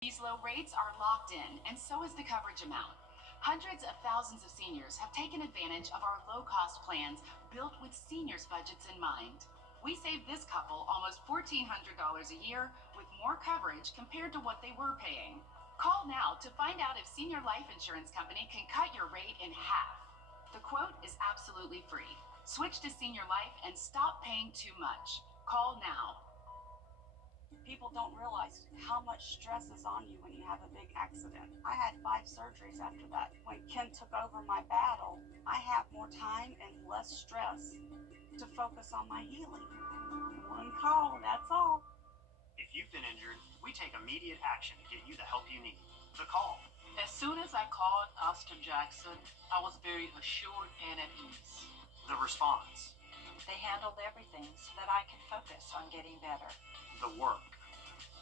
These low rates are locked in, and so is the coverage amount. Hundreds of thousands of seniors have taken advantage of our low-cost plans built with seniors' budgets in mind. We saved this couple almost $1,400 a year with more coverage compared to what they were paying. Call now to find out if Senior Life Insurance Company can cut your rate in half. The quote is absolutely free. Switch to Senior Life and stop paying too much. Call now. People don't realize how much stress is on you when you have a big accident. I had 5 surgeries after that. When Ken took over my battle, I have more time and less stress to focus on my healing. One call, that's all. If you've been injured, we take immediate action to get you the help you need. The call. As soon as I called Austin Jackson, I was very assured and at ease. The response. They handled everything so that I can focus on getting better. The work.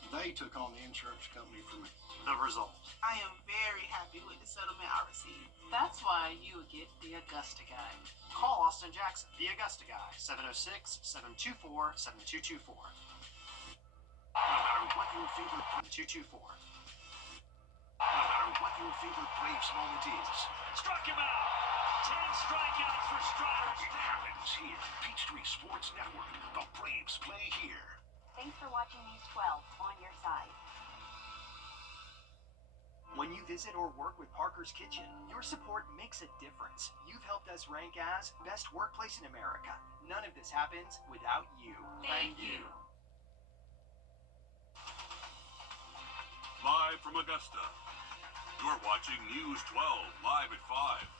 They took on the insurance company for me. The result. I am very happy with the settlement I received. That's why you get the Augusta guy. Call Austin Jackson, the Augusta guy, 706-724-7224. No matter what your favorite 224. No matter what your favorite Braves moment is. Struck him out. 10 strikeouts for Strider. It happens here. Peachtree Sports Network. The Braves play here. Thanks for watching News 12 on your side. When you visit or work with Parker's Kitchen, your support makes a difference. You've helped us rank as best workplace in America. None of this happens without you. Thank you. Live from Augusta. You're watching News 12 live at 5.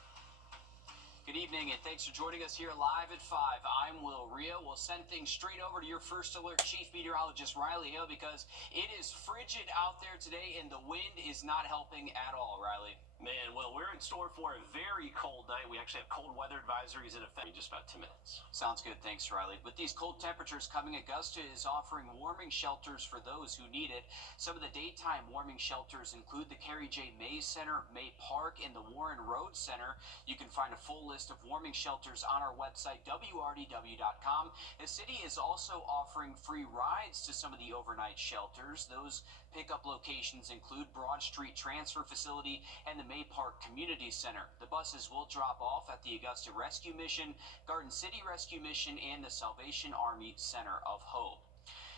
Good evening, and thanks for joining us here live at 5. I'm Will Rio. We'll send things straight over to your first alert Chief Meteorologist Riley Hill because it is frigid out there today and the wind is not helping at all, Riley. Man, well, we're in store for a very cold night. We actually have cold weather advisories in effect in just about 2 minutes. Sounds good, thanks, Riley. With these cold temperatures coming, Augusta is offering warming shelters for those who need it. Some of the daytime warming shelters include the Carrie J. Mays Center, May Park, and the Warren Road Center. You can find a full list of warming shelters on our website, wrdw.com. The city is also offering free rides to some of the overnight shelters. Those pickup locations include Broad Street Transfer Facility and the May Park Community Center. The buses will drop off at the Augusta Rescue Mission, Garden City Rescue Mission, and the Salvation Army Center of Hope.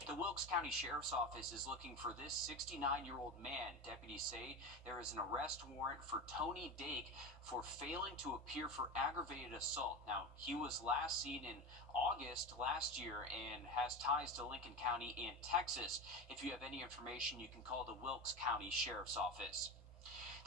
The Wilkes County Sheriff's Office is looking for this 69-year-old man. Deputies say there is an arrest warrant for Tony Dake for failing to appear for aggravated assault. Now, he was last seen in August last year and has ties to Lincoln County and Texas. If you have any information, you can call the Wilkes County Sheriff's Office.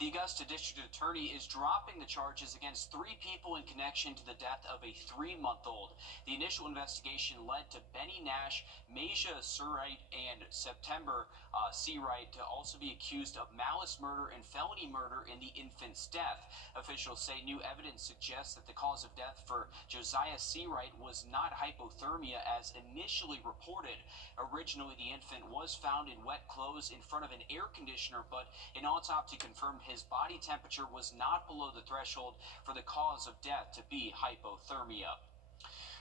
The Augusta District Attorney is dropping the charges against 3 people in connection to the death of a 3-month-old. The initial investigation led to Benny Nash, Masia Surright, and September Seawright to also be accused of malice murder and felony murder in the infant's death. Officials say new evidence suggests that the cause of death for Josiah Seawright was not hypothermia as initially reported. Originally, the infant was found in wet clothes in front of an air conditioner, but an autopsy confirmed his body temperature was not below the threshold for the cause of death to be hypothermia.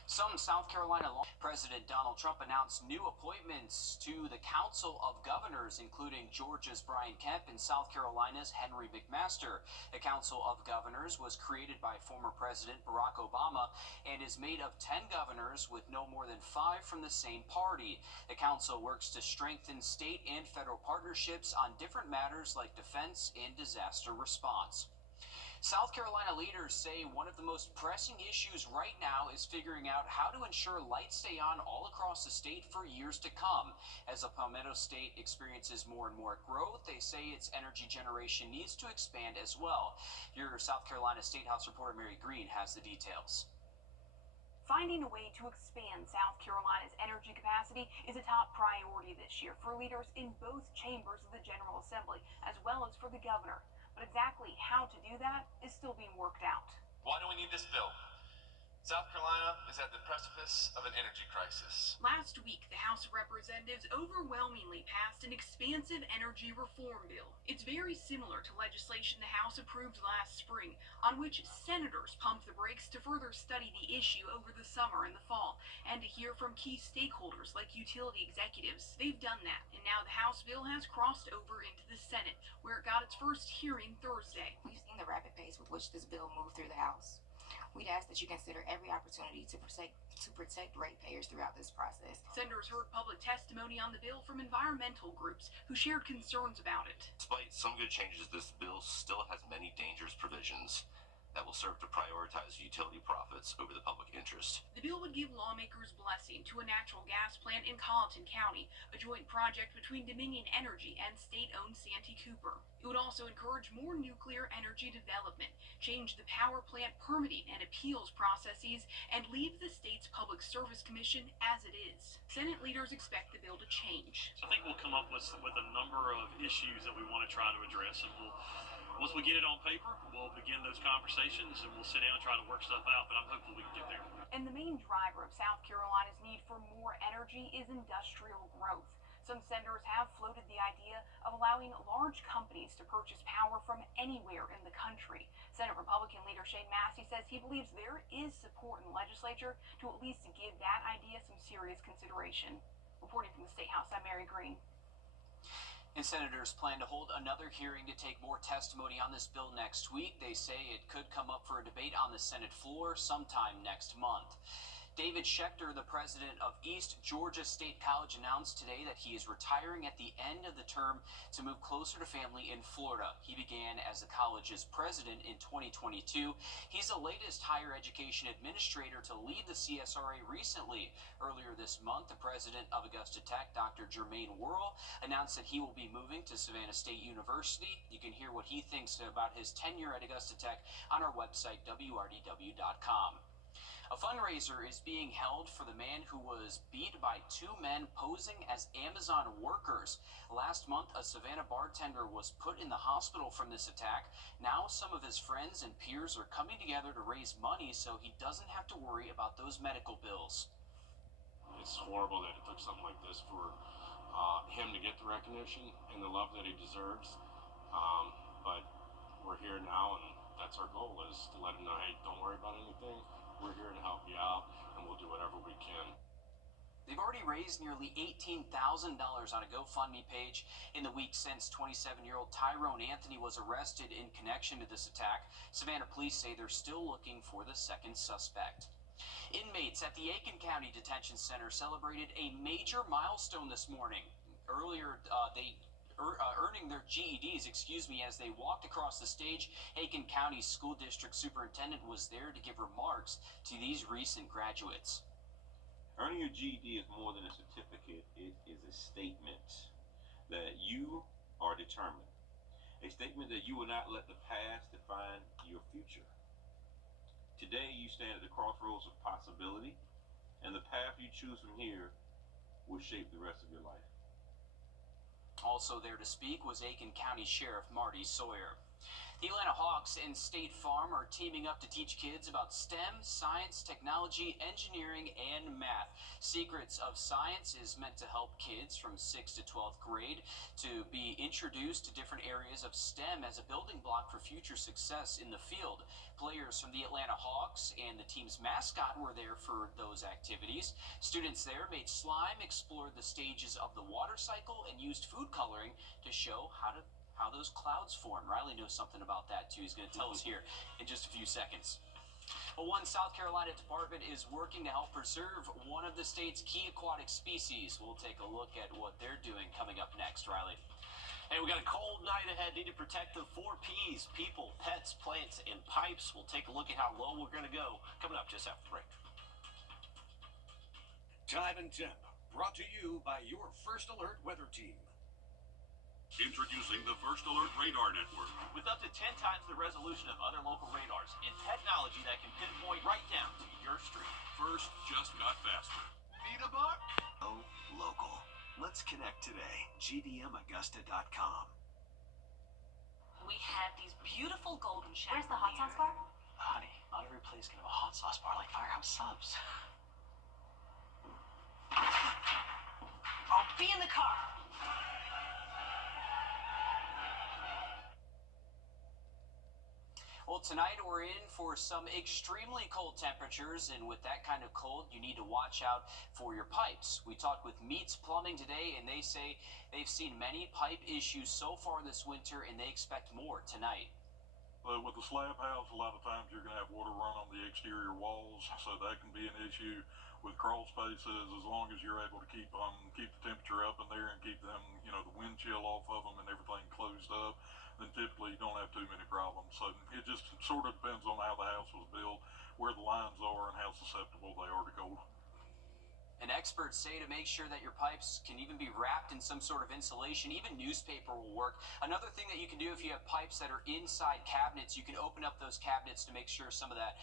Some South Carolina law President Donald Trump announced new appointments to the Council of Governors, including Georgia's Brian Kemp and South Carolina's Henry McMaster. The Council of Governors was created by former President Barack Obama and is made of 10 governors with no more than 5 from the same party. The council works to strengthen state and federal partnerships on different matters like defense and disaster response. South Carolina leaders say one of the most pressing issues right now is figuring out how to ensure lights stay on all across the state for years to come. As the Palmetto State experiences more and more growth, they say its energy generation needs to expand as well. Your South Carolina State House reporter Mary Green has the details. Finding a way to expand South Carolina's energy capacity is a top priority this year for leaders in both chambers of the General Assembly, as well as for the governor. But exactly how to do that is still being worked out. Why do we need this bill? South Carolina is at the precipice of an energy crisis. Last week, the House of Representatives overwhelmingly passed an expansive energy reform bill. It's very similar to legislation the House approved last spring, on which senators pumped the brakes to further study the issue over the summer and the fall, and to hear from key stakeholders like utility executives. They've done that, and now the House bill has crossed over into the Senate, where it got its first hearing Thursday. We've seen the rapid pace with which this bill moved through the House. We'd ask that you consider every opportunity to protect ratepayers throughout this process. Senators heard public testimony on the bill from environmental groups who shared concerns about it. Despite some good changes, this bill still has many dangerous provisions that will serve to prioritize utility profits over the public interest. The bill would give lawmakers blessing to a natural gas plant in Colleton County, a joint project between Dominion Energy and state-owned Santee Cooper. It would also encourage more nuclear energy development, change the power plant permitting and appeals processes, and leave the state's Public Service Commission as it is. Senate leaders expect the bill to change. I think we'll come up with a number of issues that we want to try to address, and once we get it on paper, we'll begin those conversations and we'll sit down and try to work stuff out, but I'm hopeful we can get there. And the main driver of South Carolina's need for more energy is industrial growth. Some senators have floated the idea of allowing large companies to purchase power from anywhere in the country. Senate Republican leader Shane Massey says he believes there is support in the legislature to at least give that idea some serious consideration. Reporting from the State House, I'm Mary Green. And senators plan to hold another hearing to take more testimony on this bill next week. They say it could come up for a debate on the Senate floor sometime next month. David Schechter, the president of East Georgia State College, announced today that he is retiring at the end of the term to move closer to family in Florida. He began as the college's president in 2022. He's the latest higher education administrator to lead the CSRA recently. Earlier this month, the president of Augusta Tech, Dr. Jermaine Worrell, announced that he will be moving to Savannah State University. You can hear what he thinks about his tenure at Augusta Tech on our website, wrdw.com. A fundraiser is being held for the man who was beat by two men posing as Amazon workers. Last month, a Savannah bartender was put in the hospital from this attack. Now, some of his friends and peers are coming together to raise money so he doesn't have to worry about those medical bills. It's horrible that it took something like this for him to get the recognition and the love that he deserves. But we're here now, and that's our goal, is to let him know, hey, don't worry about anything. We're here to help you out, and we'll do whatever we can. They've already raised nearly $18,000 on a GoFundMe page in the week since 27-year-old Tyrone Anthony was arrested in connection to this attack. Savannah police say they're still looking for the second suspect. Inmates at the Aiken County Detention Center celebrated a major milestone this morning. Earlier, earning their GEDs, as they walked across the stage. Aiken County School District Superintendent was there to give remarks to these recent graduates. Earning your GED is more than a certificate. It is a statement that you are determined. A statement that you will not let the past define your future. Today, you stand at the crossroads of possibility, and the path you choose from here will shape the rest of your life. Also there to speak was Aiken County Sheriff Marty Sawyer. The Atlanta Hawks and State Farm are teaming up to teach kids about STEM, science, technology, engineering, and math. Secrets of Science is meant to help kids from 6th to 12th grade to be introduced to different areas of STEM as a building block for future success in the field. Players from the Atlanta Hawks and the team's mascot were there for those activities. Students there made slime, explored the stages of the water cycle, and used food coloring to show how those clouds form. Riley knows something about that too. He's going to tell us here in just a few seconds. Well, one South Carolina department is working to help preserve one of the state's key aquatic species. We'll take a look at what they're doing coming up next. Riley. Hey, we got a cold night ahead. Need to protect the 4 Ps: people, pets, plants, and pipes. We'll take a look at how low we're going to go coming up just after the break. Time and Temp, brought to you by your First Alert weather team. Introducing the First Alert Radar Network. With up to 10 times the resolution of other local radars and technology that can pinpoint right down to your street. First just got faster. Need a buck? Oh, local. Let's connect today. GDMAugusta.com. We have these beautiful golden showers. Where's the hot sauce bar? Honey, not every place can have a hot sauce bar like Firehouse Subs. I'll be in the car. Well, tonight we're in for some extremely cold temperatures, and with that kind of cold, you need to watch out for your pipes. We talked with Meets Plumbing today, and they say they've seen many pipe issues so far this winter, and they expect more tonight. With the slab house, a lot of times you're going to have water run on the exterior walls, so that can be an issue. With crawl spaces, as long as you're able to keep the temperature up in there and keep them, the wind chill off of them and everything closed up, then typically you don't have too many problems. So it just sort of depends on how the house was built, where the lines are, and how susceptible they are to cold. And experts say to make sure that your pipes can even be wrapped in some sort of insulation. Even newspaper will work. Another thing that you can do if you have pipes that are inside cabinets, you can open up those cabinets to make sure some of that,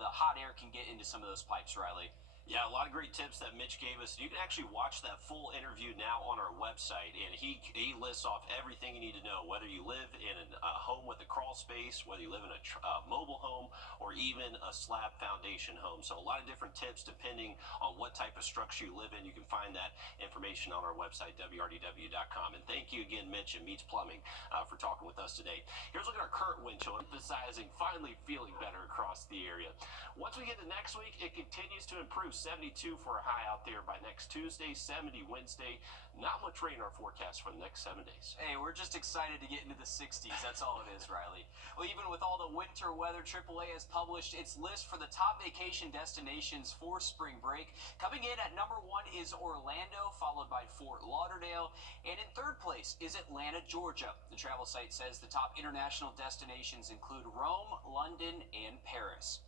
the hot air can get into some of those pipes, Riley. Yeah, a lot of great tips that Mitch gave us. You can actually watch that full interview now on our website, and he lists off everything you need to know, whether you live in a home with a crawl space, whether you live in a mobile home, or even a slab foundation home. So a lot of different tips depending on what type of structure you live in. You can find that information on our website, wrdw.com. And thank you again, Mitch and Meets Plumbing, for talking with us today. Here's a look at our current wind chill, emphasizing finally feeling better across the area. Once we get to next week, it continues to improve. 72 for a high out there by next Tuesday, 70 Wednesday. Not much rain in our forecast for the next 7 days. Hey, we're just excited to get into the 60s. That's all it is, Riley. Well, even with all the winter weather, AAA has published its list for the top vacation destinations for spring break. Coming in at number 1 is Orlando, followed by Fort Lauderdale, and in third place is Atlanta, Georgia. The travel site says the top international destinations include Rome, London, and Paris.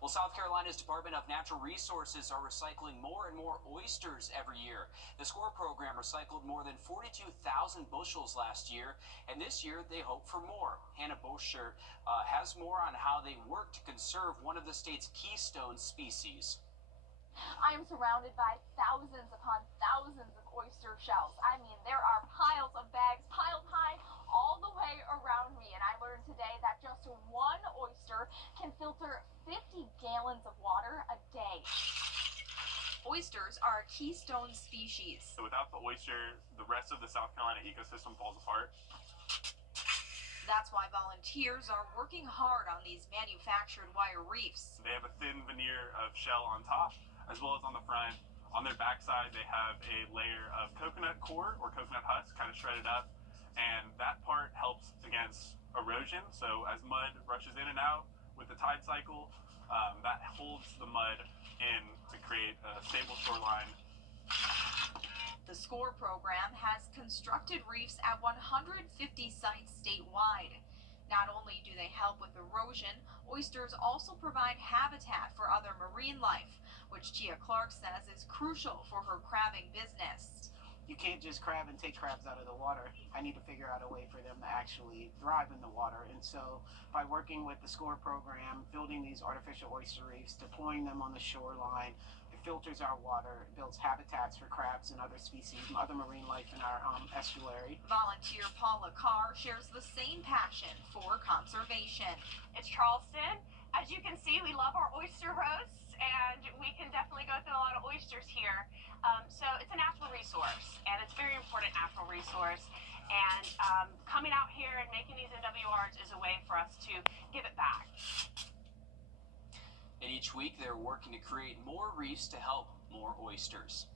Well, South Carolina's Department of Natural Resources are recycling more and more oysters every year. The SCORE program recycled more than 42,000 bushels last year, and this year they hope for more. Hannah Boscher has more on how they work to conserve one of the state's keystone species. I am surrounded by thousands upon thousands of oyster shells. I mean, there are piles of bags piled high all the way around me, and I learned today that just one oyster can filter 50 gallons of water a day. Oysters are a keystone species. So without the oyster, the rest of the South Carolina ecosystem falls apart. That's why volunteers are working hard on these manufactured wire reefs. They have a thin veneer of shell on top, as well as on the front. On their backside, they have a layer of coconut core or coconut husk, kind of shredded up, and that part helps against erosion. So as mud rushes in and out with the tide cycle, that holds the mud in to create a stable shoreline. The SCORE program has constructed reefs at 150 sites statewide. Not only do they help with erosion, oysters also provide habitat for other marine life, which Gia Clark says is crucial for her crabbing business. You can't just crab and take crabs out of the water. I need to figure out a way for them to actually thrive in the water. And so by working with the SCORE program, building these artificial oyster reefs, deploying them on the shoreline, it filters our water, builds habitats for crabs and other species, other marine life in our estuary. Volunteer Paula Carr shares the same passion for conservation. It's Charleston. As you can see, we love our oyster roasts, and we can definitely go through a lot of oysters here. So it's a natural resource, and it's a very important natural resource. And coming out here and making these NWRs is a way for us to give it back. And each week they're working to create more reefs to help more oysters.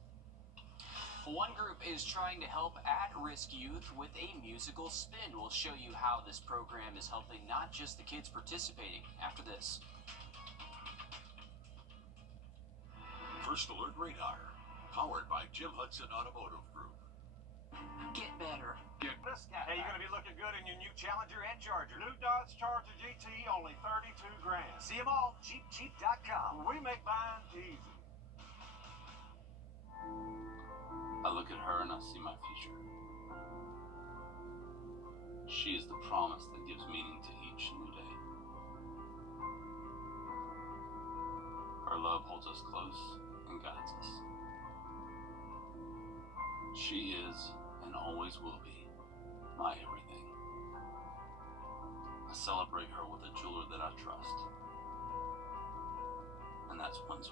One group is trying to help at-risk youth with a musical spin. We'll show you how this program is helping not just the kids participating after this. First Alert Radar, powered by Jim Hudson Automotive Group. Get better. Hey, you're going to be looking good in your new Challenger and Charger. New Dodge Charger GT, only $32 grand. See them all, JeepCheap.com. We make buying easy. I look at her and I see my future. She is the promise that gives meaning to each new day. Her love holds us close and guides us. She is, and always will be, my everything. I celebrate her with a jeweler that I trust, that's Windsor.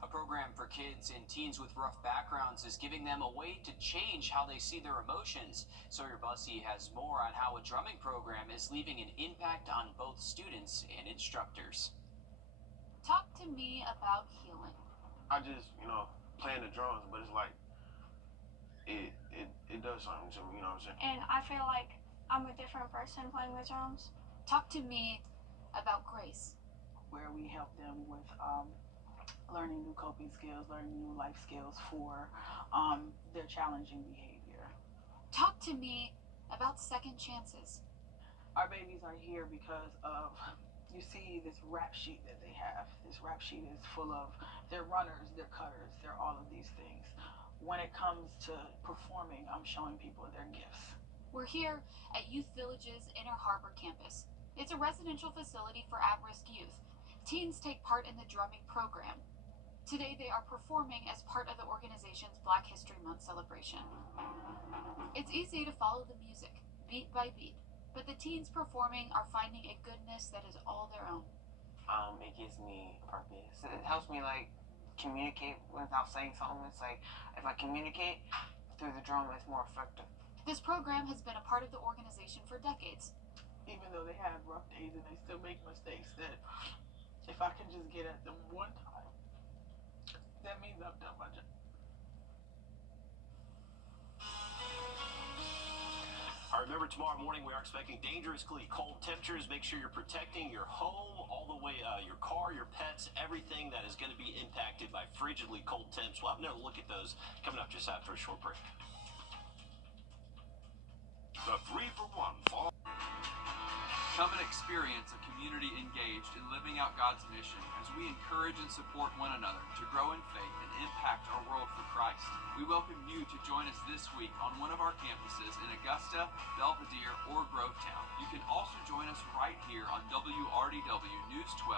A program for kids and teens with rough backgrounds is giving them a way to change how they see their emotions. Sawyer Bussey has more on how a drumming program is leaving an impact on both students and instructors. Talk to me about healing. I just, playing the drums, but it's like, it does something to me, you know what I'm saying? And I feel like I'm a different person playing the drums. Talk to me about grace. Where we help them with learning new coping skills, learning new life skills for their challenging behavior. Talk to me about second chances. Our babies are here because of, you see this rap sheet that they have. This rap sheet is full of, they're runners, they're cutters, they're all of these things. When it comes to performing, I'm showing people their gifts. We're here at Youth Village's Inner Harbor campus. It's a residential facility for at-risk youth. Teens take part in the drumming program. Today they are performing as part of the organization's Black History Month celebration. It's easy to follow the music, beat by beat, but the teens performing are finding a goodness that is all their own. It gives me purpose. It helps me communicate without saying something. It's like if I communicate through the drum, it's more effective. This program has been a part of the organization for decades. Even though they have rough days and they still make mistakes, that if I can just get at them one time, that means I've done my job. All right, remember, tomorrow morning we are expecting dangerously cold temperatures. Make sure you're protecting your home, all the way, your car, your pets, everything that is going to be impacted by frigidly cold temps. We'll have another look at those coming up just after a short break. The 3-for-1 fall. Come and experience a community engaged in living out God's mission as we encourage and support one another to grow in faith and impact our world for Christ. We welcome you to join us this week on one of our campuses in Augusta, Belvedere, or Grovetown. You can also join us right here on WRDW News 12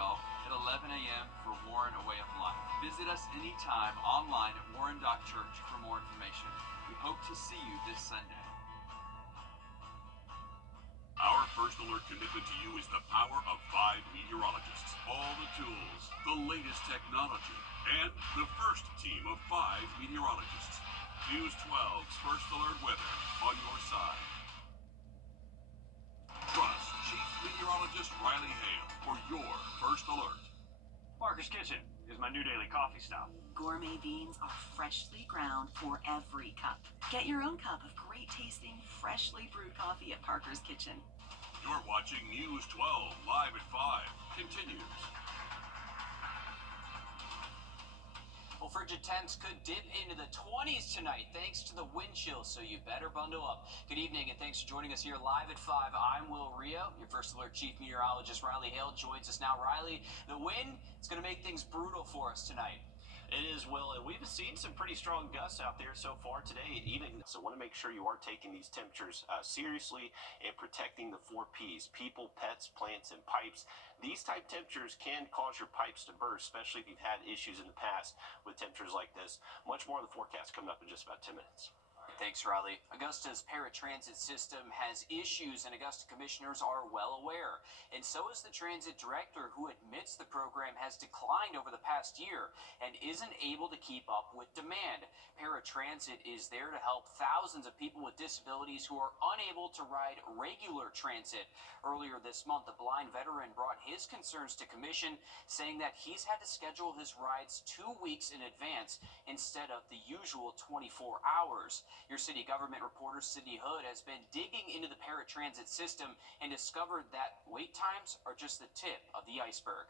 at 11 a.m. for Warren A Way of Life. Visit us anytime online at warren.church for more information. We hope to see you this Sunday. Our first alert commitment to you is the power of 5 meteorologists. All the tools, the latest technology, and the first team of 5 meteorologists. News 12's First Alert Weather on your side. Trust Chief Meteorologist Riley Hale for your First Alert. Parker's Kitchen is my new daily coffee stop. Gourmet beans are freshly ground for every cup. Get your own cup of great tasting, freshly brewed coffee at Parker's Kitchen. You're watching News 12 live at 5. Continues. Well, frigid temps could dip into the 20s tonight thanks to the wind chill, so you better bundle up. Good evening, and thanks for joining us here live at 5. I'm Will Rio. Your First Alert Chief Meteorologist Riley Hale joins us now. Riley, the wind is going to make things brutal for us tonight. It is, Will, and we've seen some pretty strong gusts out there so far today. So want to make sure you are taking these temperatures seriously and protecting the 4 Ps: people, pets, plants, and pipes. These type temperatures can cause your pipes to burst, especially if you've had issues in the past with temperatures like this. Much more of the forecast coming up in just about 10 minutes. Thanks, Riley. Augusta's paratransit system has issues, and Augusta commissioners are well aware. And so is the transit director, who admits the program has declined over the past year and isn't able to keep up with demand. Paratransit is there to help thousands of people with disabilities who are unable to ride regular transit. Earlier this month, a blind veteran brought his concerns to commission, saying that he's had to schedule his rides 2 weeks in advance instead of the usual 24 hours. Your city government reporter, Sydney Hood, has been digging into the paratransit system and discovered that wait times are just the tip of the iceberg.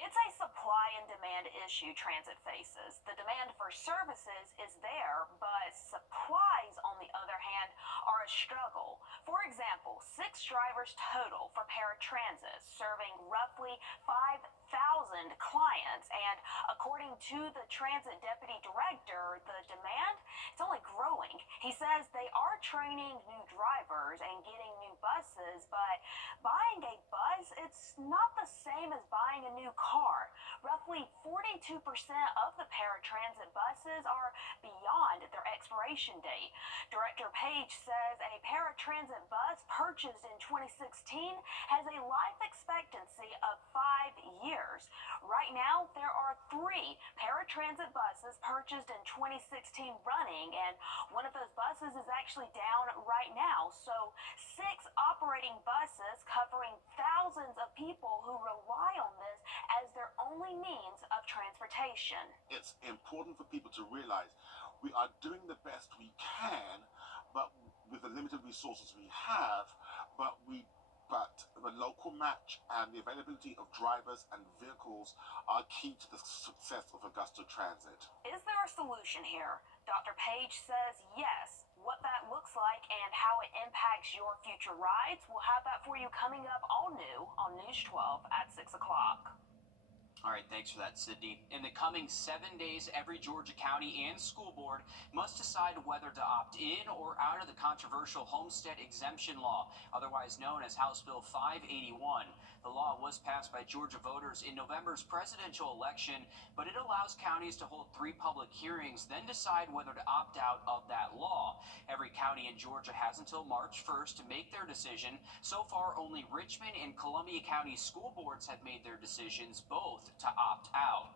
It's a supply and demand issue transit faces. The demand for services is there, but supplies, on the other hand, are a struggle. For example, 6 drivers total for paratransit, serving roughly 5,000 clients. And according to the transit deputy director, the demand is only growing. He says they are training new drivers and getting new buses, but buying a bus, it's not the same as buying a new car. roughly 42% of the paratransit buses are beyond their expiration date. Director Page says a paratransit bus purchased in 2016 has a life expectancy of 5 years. Right now, there are 3 paratransit buses purchased in 2016 running, and one of those buses is actually down right now. So 6 operating buses covering thousands of people who rely on this as their only means of transportation. It's important for people to realize we are doing the best we can, but with the limited resources we have, but the local match and the availability of drivers and vehicles are key to the success of Augusta Transit. Is there a solution here? Dr. Page says yes. What that looks like and how it impacts your future rides, we'll have that for you coming up all new on News 12 at 6 o'clock. All right, thanks for that, Sydney. In the coming 7 days, every Georgia county and school board must decide whether to opt in or out of the controversial homestead exemption law, otherwise known as House Bill 581. The law was passed by Georgia voters in November's presidential election, but it allows counties to hold 3 public hearings, then decide whether to opt out of that law. Every county in Georgia has until March 1st to make their decision. So far, only Richmond and Columbia County school boards have made their decisions, both to opt out.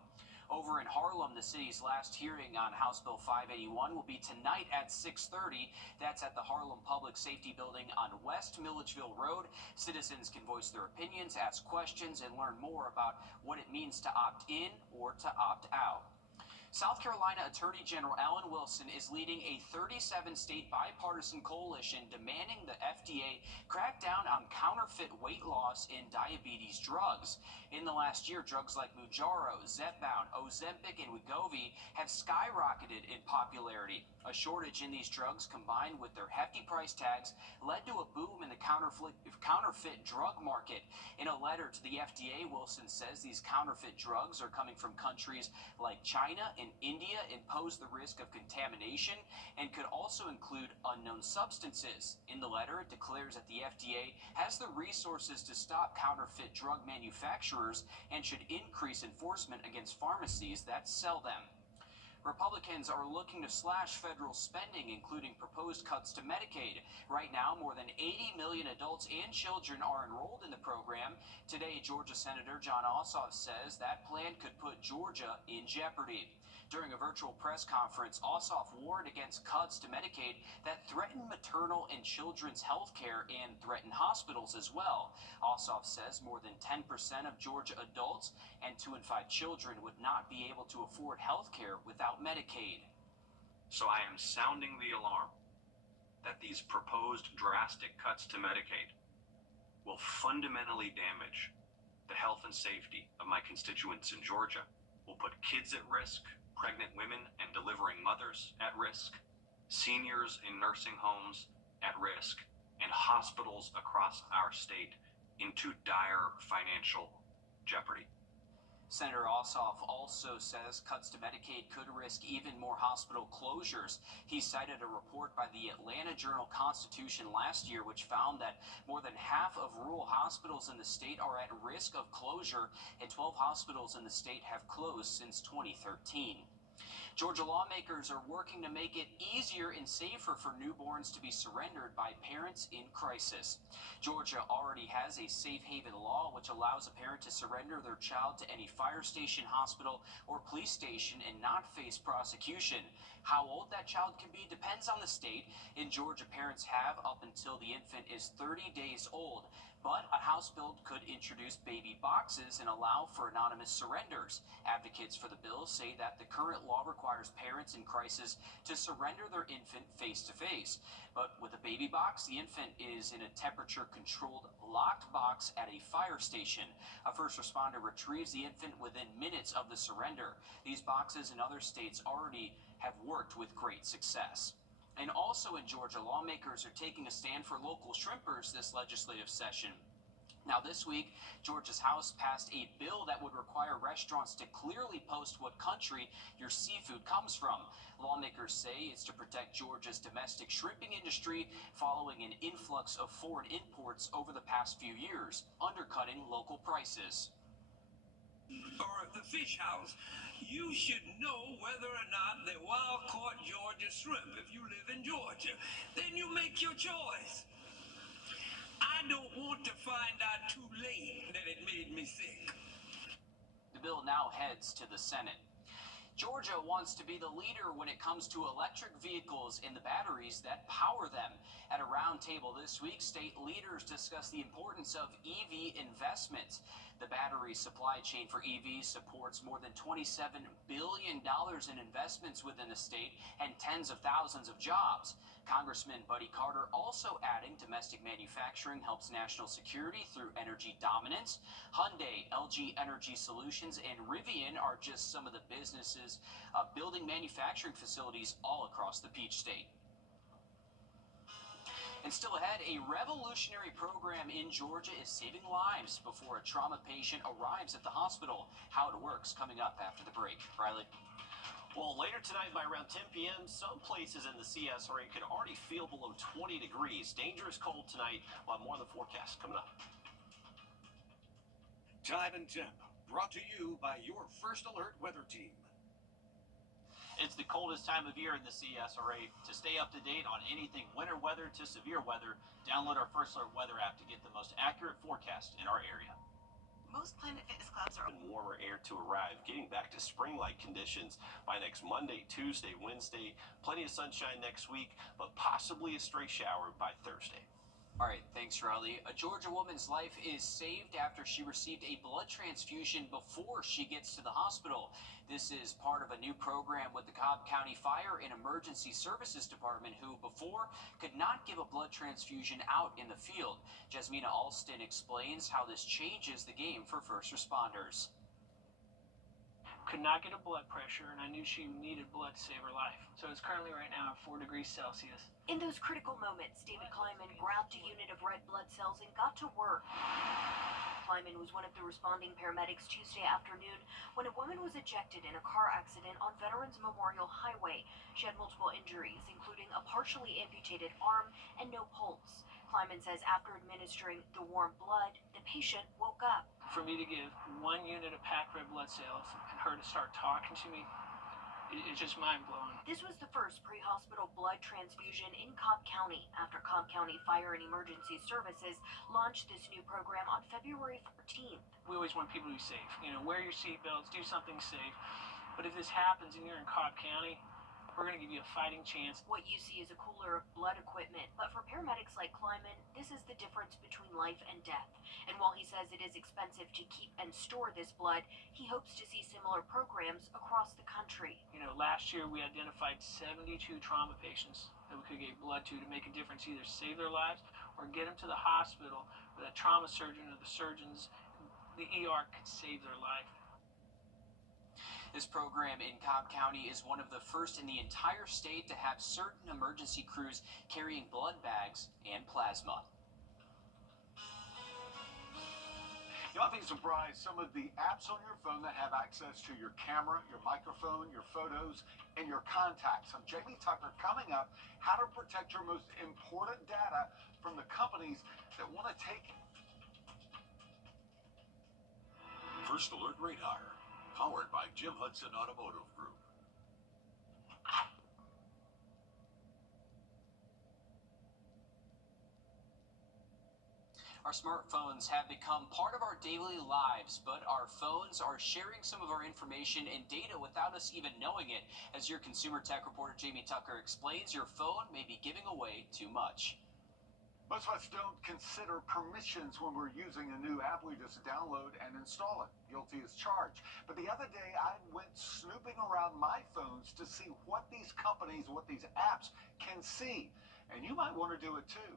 Over in Harlem, the city's last hearing on House Bill 581 will be tonight at 6:30. That's at the Harlem Public Safety Building on West Milledgeville Road. Citizens can voice their opinions, ask questions, and learn more about what it means to opt in or to opt out. South Carolina Attorney General Alan Wilson is leading a 37-state bipartisan coalition demanding the FDA crack down on counterfeit weight loss and diabetes drugs. In the last year, drugs like Mounjaro, Zepbound, Ozempic, and Wegovy have skyrocketed in popularity. A shortage in these drugs, combined with their hefty price tags, led to a boom in the counterfeit drug market. In a letter to the FDA, Wilson says these counterfeit drugs are coming from countries like China and India and pose the risk of contamination and could also include unknown substances. In the letter, it declares that the FDA has the resources to stop counterfeit drug manufacturers and should increase enforcement against pharmacies that sell them. Republicans are looking to slash federal spending, including proposed cuts to Medicaid. Right now, more than 80 million adults and children are enrolled in the program. Today, Georgia Senator Jon Ossoff says that plan could put Georgia in jeopardy. During a virtual press conference, Ossoff warned against cuts to Medicaid that threaten maternal and children's health care and threaten hospitals as well. Ossoff says more than 10% of Georgia adults and 2 in 5 children would not be able to afford health care without Medicaid. So I am sounding the alarm that these proposed drastic cuts to Medicaid will fundamentally damage the health and safety of my constituents in Georgia, will put kids at risk, pregnant women and delivering mothers at risk, seniors in nursing homes at risk, and hospitals across our state into dire financial jeopardy. Senator Ossoff also says cuts to Medicaid could risk even more hospital closures. He cited a report by the Atlanta Journal-Constitution last year, which found that more than half of rural hospitals in the state are at risk of closure, and 12 hospitals in the state have closed since 2013. Georgia lawmakers are working to make it easier and safer for newborns to be surrendered by parents in crisis. Georgia already has a safe haven law which allows a parent to surrender their child to any fire station, hospital, or police station and not face prosecution. How old that child can be depends on the state. In Georgia, parents have up until the infant is 30 days old. But a House bill could introduce baby boxes and allow for anonymous surrenders. Advocates for the bill say that the current law requires parents in crisis to surrender their infant face-to-face. But with a baby box, the infant is in a temperature-controlled, locked box at a fire station. A first responder retrieves the infant within minutes of the surrender. These boxes in other states already have worked with great success. And also in Georgia, lawmakers are taking a stand for local shrimpers this legislative session. Now this week, Georgia's House passed a bill that would require restaurants to clearly post what country your seafood comes from. Lawmakers say it's to protect Georgia's domestic shrimping industry following an influx of foreign imports over the past few years, undercutting local prices. or the fish house, you should know whether or not they're wild-caught Georgia shrimp if you live in Georgia. Then you make your choice. I don't want to find out too late that it made me sick. The bill now heads to the Senate. Georgia wants to be the leader when it comes to electric vehicles and the batteries that power them. At a roundtable this week, state leaders discussed the importance of EV investments. The battery supply chain for EVs supports more than $27 billion in investments within the state and tens of thousands of jobs. Congressman Buddy Carter also adding domestic manufacturing helps national security through energy dominance. Hyundai, LG Energy Solutions, and Rivian are just some of the businesses building manufacturing facilities all across the Peach State. And still ahead, a revolutionary program in Georgia is saving lives before a trauma patient arrives at the hospital. How it works coming up after the break. Riley? Well, later tonight by around 10 p.m., some places in the CSRA could already feel below 20 degrees. Dangerous cold tonight. We'll have more of the forecast coming up. Time and Temp, brought to you by your First Alert weather team. It's the coldest time of year in the CSRA. To stay up to date on anything winter weather to severe weather, download our First Alert weather app to get the most accurate forecast in our area. Most Planet Fitness clubs are And warmer air to arrive, getting back to spring-like conditions by next Monday, Tuesday, Wednesday. Plenty of sunshine next week, but possibly a stray shower by Thursday. All right, thanks, Riley. A Georgia woman's life is saved after she received a blood transfusion before she gets to the hospital. This is part of a new program with the Cobb County Fire and Emergency Services Department, who before could not give a blood transfusion out in the field. Jasmina Alston explains how this changes the game for first responders. Could not get a blood pressure, and I knew she needed blood to save her life. So it's currently right now at 4 degrees Celsius. In those critical moments, David Kleiman grabbed a unit of red blood cells and got to work. Kleiman was one of the responding paramedics Tuesday afternoon when a woman was ejected in a car accident on Veterans Memorial Highway. She had multiple injuries, including a partially amputated arm and no pulse. Kleiman says after administering the warm blood, the patient woke up. For me to give 1 unit of packed red blood cells and her to start talking to me, it's just mind-blowing. This was the first pre-hospital blood transfusion in Cobb County after Cobb County Fire and Emergency Services launched this new program on February 14th. We always want people to be safe. You know, wear your seatbelts, do something safe. But if this happens and you're in Cobb County, we're going to give you a fighting chance. What you see is a cooler of blood equipment, but for paramedics like Kleiman, this is the difference between life and death. And while he says it is expensive to keep and store this blood, he hopes to see similar programs across the country. You know, last year we identified 72 trauma patients that we could get blood to make a difference, either save their lives or get them to the hospital where the trauma surgeon or the surgeons, the ER could save their life. This program in Cobb County is one of the first in the entire state to have certain emergency crews carrying blood bags and plasma. You might be surprised some of the apps on your phone that have access to your camera, your microphone, your photos, and your contacts. I'm Jamie Tucker coming up, how to protect your most important data from the companies that want to take it. First Alert Radar, powered by Jim Hudson Automotive Group. Our smartphones have become part of our daily lives, but our phones are sharing some of our information and data without us even knowing it. As your consumer tech reporter Jamie Tucker explains, your phone may be giving away too much. Most of us don't consider permissions when we're using a new app. We just download and install it. Guilty as charged. But the other day, I went snooping around my phones to see what these companies, what these apps can see. And you might want to do it too.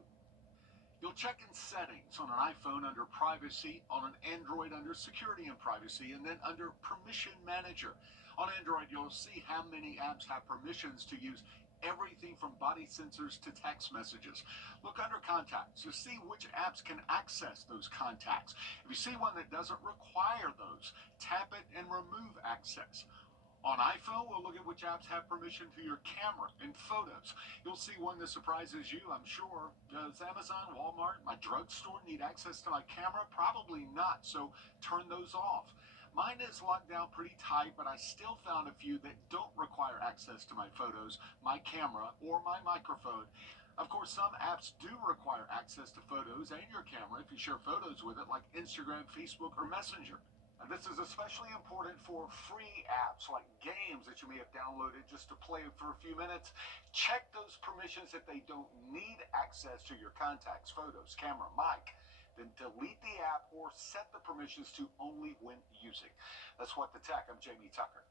You'll check in settings on an iPhone under privacy, on an Android under security and privacy, and then under permission manager. On Android, you'll see how many apps have permissions to use everything from body sensors to text messages. Look under contacts to see which apps can access those contacts. If you see one that doesn't require those, tap it and remove access. On iPhone, we'll look at which apps have permission to your camera and photos. You'll see one that surprises you, I'm sure. Does Amazon, Walmart, my drugstore need access to my camera? Probably not, so turn those off. Mine is locked down pretty tight, but I still found a few that don't require access to my photos, my camera, or my microphone. Of course, some apps do require access to photos and your camera if you share photos with it, like Instagram, Facebook, or Messenger. And this is especially important for free apps like games that you may have downloaded just to play for a few minutes. Check those permissions if they don't need access to your contacts, photos, camera, mic. Then delete the app or set the permissions to only when using. That's What the Tech. I'm Jamie Tucker.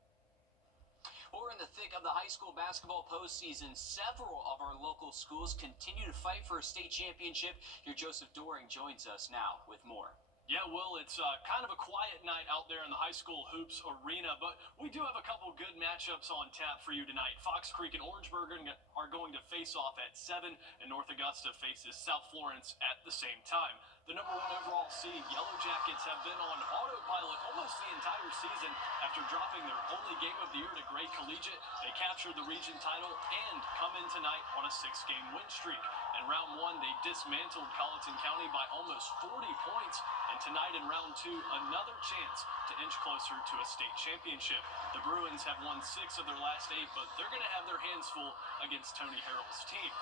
Or in the thick of the high school basketball postseason, several of our local schools continue to fight for a state championship. Here, Joseph Doring joins us now with more. Yeah, Will, it's kind of a quiet night out there in the high school hoops arena, but we do have a couple good matchups on tap for you tonight. Fox Creek and Orangeburg are going to face off at 7, and North Augusta faces South Florence at the same time. The number 1 overall seed, Yellow Jackets, have been on autopilot almost the entire season. After dropping their only game of the year to Gray Collegiate, they captured the region title and come in tonight on a 6-game win streak. In round 1, they dismantled Colleton County by almost 40 points. And tonight in round 2, another chance to inch closer to a state championship. The Bruins have won 6 of their last 8, but they're going to have their hands full against Tony Harrell's team.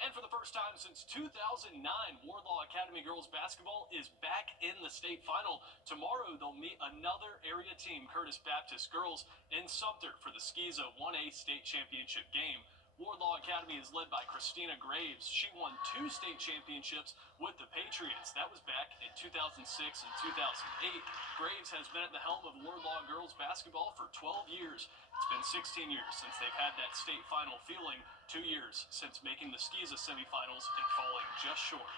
And for the first time since 2009, Wardlaw Academy girls basketball is back in the state final. Tomorrow, they'll meet another area team, Curtis Baptist girls, in Sumter for the Skiza 1A state championship game. Wardlaw Academy is led by Christina Graves. She won 2 state championships with the Patriots. That was back in 2006 and 2008. Graves has been at the helm of Wardlaw girls basketball for 12 years. It's been 16 years since they've had that state final feeling, 2 years since making the Skiza semifinals and falling just short.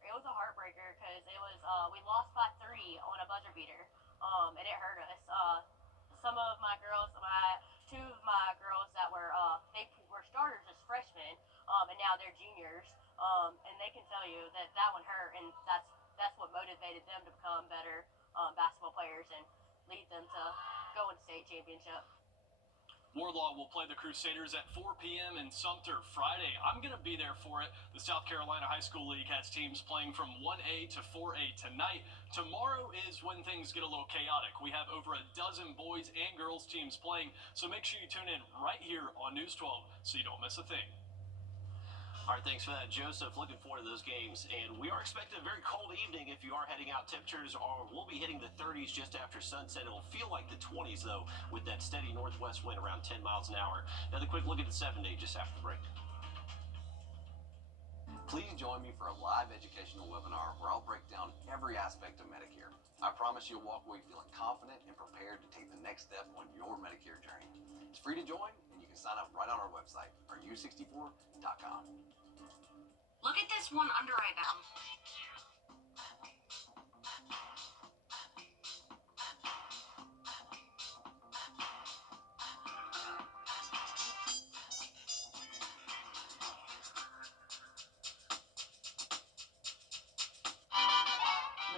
It was a heartbreaker because it was we lost by 3 on a buzzer beater, and it hurt us. Some of my girls, 2 of my girls that were they were starters as freshmen, and now they're juniors, and they can tell you that that one hurt, and that's what motivated them to become better basketball players and lead them to go into state championship. Wardlaw will play the Crusaders at 4 p.m. in Sumter Friday. I'm going to be there for it. The South Carolina High School League has teams playing from 1A to 4A tonight. Tomorrow is when things get a little chaotic. We have over a dozen boys and girls teams playing, so make sure you tune in right here on News 12 so you don't miss a thing. All right, thanks for that, Joseph. Looking forward to those games. And we are expecting a very cold evening if you are heading out. Temperatures will be hitting the 30s just after sunset. It'll feel like the 20s, though, with that steady northwest wind around 10 miles an hour. Another quick look at the 7-day just after the break. Please join me for a live educational webinar where I'll break down every aspect of Medicare. I promise you'll walk away feeling confident and prepared to take the next step on your Medicare journey. It's free to join, and you can sign up right on our website, Wrdw64.com. Look at this one under eye valve.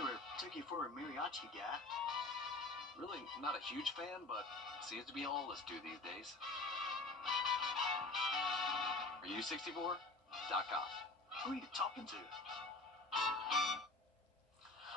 Never took you for a mariachi guy. Really not a huge fan, but seems to be all of us do these days. Wrdw64.com. Who are you talking to?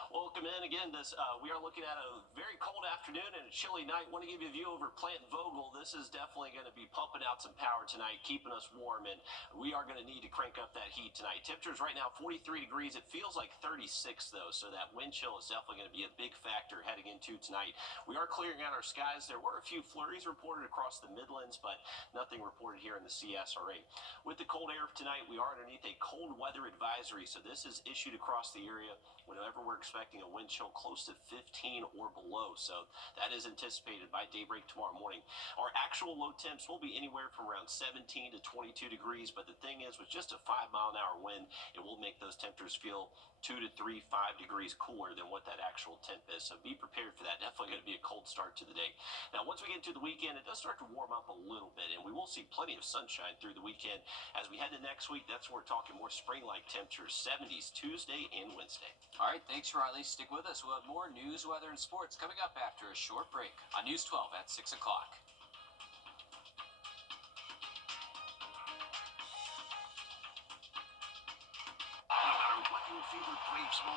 Welcome in again. We are looking at a very cold afternoon and a chilly night. Want to give you a view over Plant Vogel. This is definitely going to be pumping out some power tonight, keeping us warm, and we are going to need to crank up that heat tonight. Temperatures right now 43 degrees. It feels like 36 though, so that wind chill is definitely going to be a big factor heading into tonight. We are clearing out our skies. There were a few flurries reported across the Midlands, but nothing reported here in the CSRA. With the cold air tonight, we are underneath a cold weather advisory, so this is issued across the area whenever we're expecting a wind chill close to 15 or below. So that is anticipated by daybreak tomorrow morning. Our actual low temps will be anywhere from around 17 to 22 degrees, but the thing is, with just a 5-mile-an-hour wind, it will make those temperatures feel 2 to 3, 5 degrees cooler than what that actual temp is. So be prepared for that. Definitely going to be a cold start to the day. Now, once we get to the weekend, it does start to warm up a little bit, and we will see plenty of sunshine through the weekend. As we head to next week, that's when we're talking more spring-like temperatures, 70s Tuesday and Wednesday. All right, thanks, Riley. Stick with us. We'll have more news, weather, and sports coming up after a short break on News 12 at 6 o'clock. No matter what your favorite Braves moment